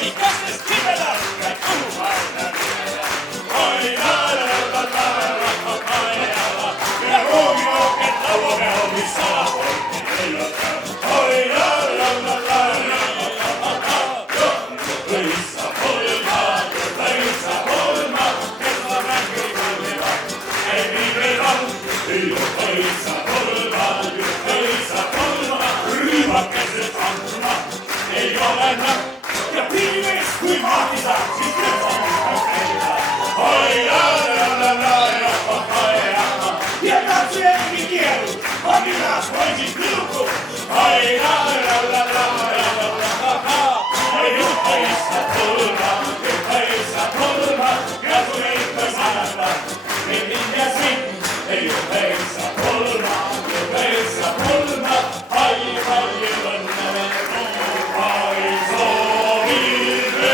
musikastest kibeda ja kuumaina vieda. Oi la la la la la la la ja ruumiooket laua peal, mis salapointi leiota. Oi la la la la la la Lõissa polma, kes ma mängi kulliva, ei viiviva, lõissa polma, rüübakesed andma, ei ole näpp ja piimes, kui maati saab, siis tõstamist käida. Oi la la la la la ja katsu järgi keeru, ma külas poisid pilku. Oi la la la la ei lõissa polma, ja kui ikka sanata, ei minge siin, ei lõissa polma, palju õnne, ai soovime.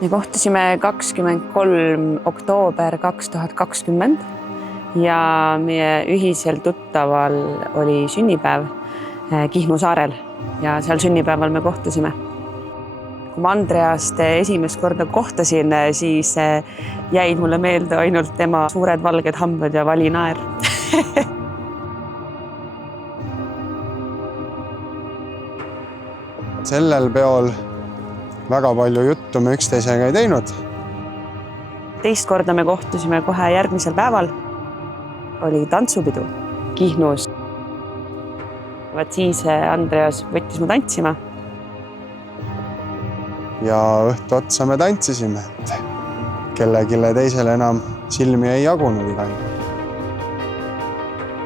Me kohtusime 23. oktoober 2020 ja meie ühisel tuttaval oli sünnipäev Kihnu saarel ja seal sünnipäeval me kohtusime. Kui ma Andreast esimest korda kohtasin, siis jäid mulle meelde ainult tema suured valged hambad ja vali naer. Sellel peol väga palju juttu me üksteisega ei teinud. Teist korda me kohtusime kohe järgmisel päeval. Oli tantsupidu Kihnus. Vaat siis Andreas võttis mu tantsima. Ja õhtu otsa me tantsisime, et kellegile teisele enam silmi ei jagunud igal juhul.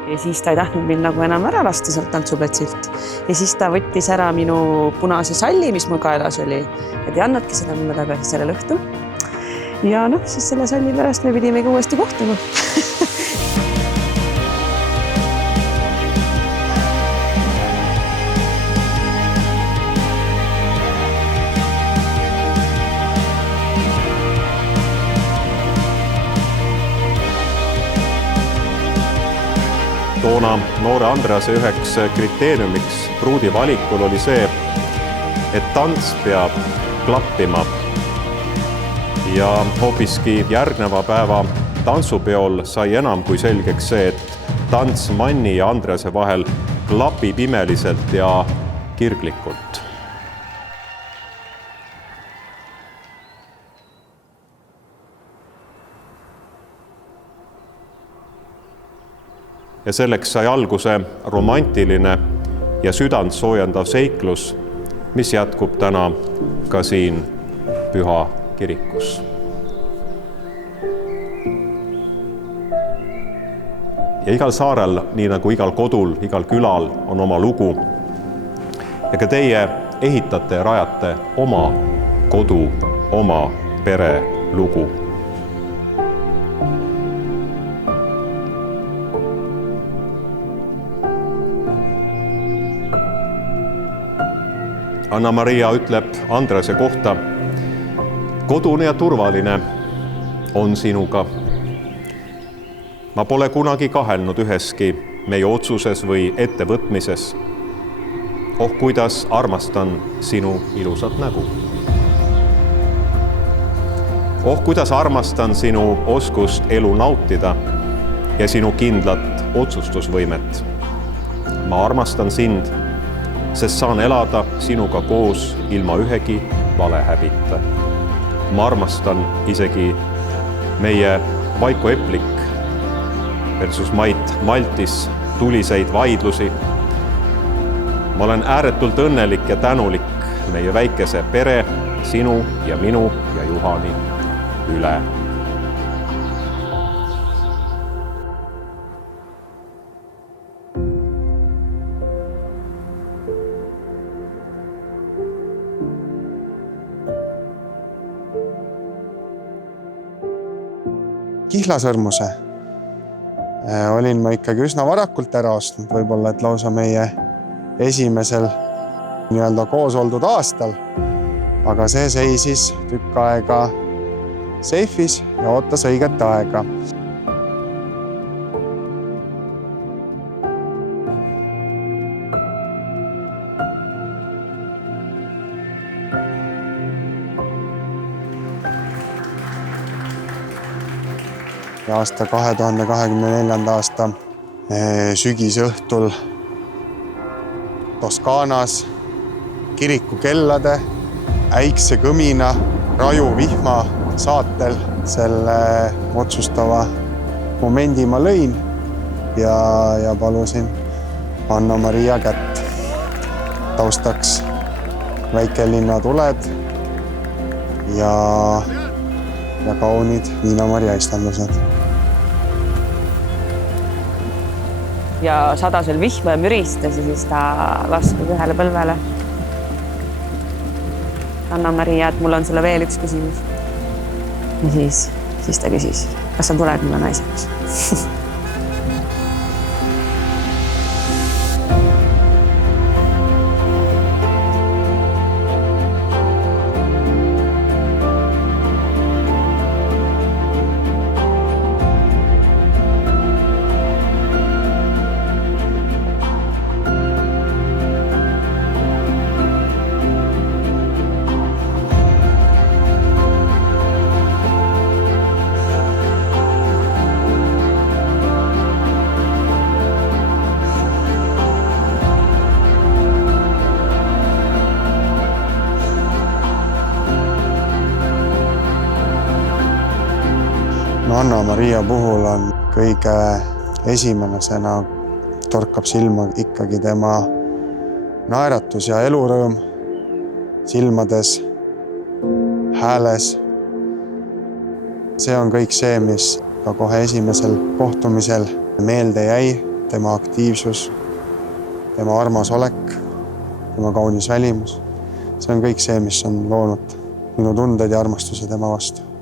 Ja siis ta ei tahtnud mind nagu enam ära lasta sealt tantsuplatsilt. Ja siis ta võttis ära minu punase salli, mis mul kaelas oli. Ja ta ei annadki seda mulle tagasi sellel õhtul. Ja siis selle salli pärast me pidimegi uuesti kohtuma. Toona noore Andrease üheks kriteeriumiks pruudi valikul oli see, et tants peab klappima. Ja hoopiski järgneva päeva tantsupeol sai enam kui selgeks see, et tants Manni ja Andrease vahel klapib imeliselt ja kirglikult. Ja selleks sai alguse romantiline ja südant soojendav seiklus, mis jätkub täna ka siin Püha kirikus. Ja igal saarel, nii nagu igal kodul, igal külal on oma lugu. Ja ka teie ehitate ja rajate oma kodu, oma pere lugu. Anna-Maria ütleb Andrease kohta, kodune ja turvaline on sinuga. Ma pole kunagi kahelnud üheski meie otsuses või ettevõtmises. Oh, kuidas armastan sinu ilusat nägu. Oh, kuidas armastan sinu oskust elu nautida ja sinu kindlat otsustusvõimet. Ma armastan sind, sest saan elada sinuga koos ilma ühegi valehäbita. Ma armastan isegi meie Vaiko Eplik versus Mait Maltis tuliseid vaidlusi. Ma olen ääretult õnnelik ja tänulik meie väikese pere, sinu ja minu ja Juhani üle. Kihlasõrmuse olin ma ikkagi üsna varakult ära ostnud, võib-olla et lausa meie esimesel nii-öelda koos oldud aastal. Aga see seisis tükk aega seifis ja ootas õiget aega. Ja aasta 2024. aasta sügisõhtul Toskaanas kiriku kellade, äikse kõmina, raju vihma saatel selle otsustava momendi ma lõin ja palusin Anna-Maria kätt. Taustaks väikelinna tuled ja kaunid Viina-Maria istandused. Ja sadas veel vihma ja müristas ja siis ta laskus ühele põlvele. Anna-Maria, et mul on sulle veel üks küsimus. Ja siis ta küsis, kas sa tuled mulle naiseks? Anna-Maria puhul on kõige esimesena torkab silma ikkagi tema naeratus ja elurõõm silmades, hääles. See on kõik see, mis ka kohe esimesel kohtumisel meelde jäi, tema aktiivsus, tema armas olek, tema kaunis välimus. See on kõik see, mis on loonud minu tunded ja armastuse tema vastu.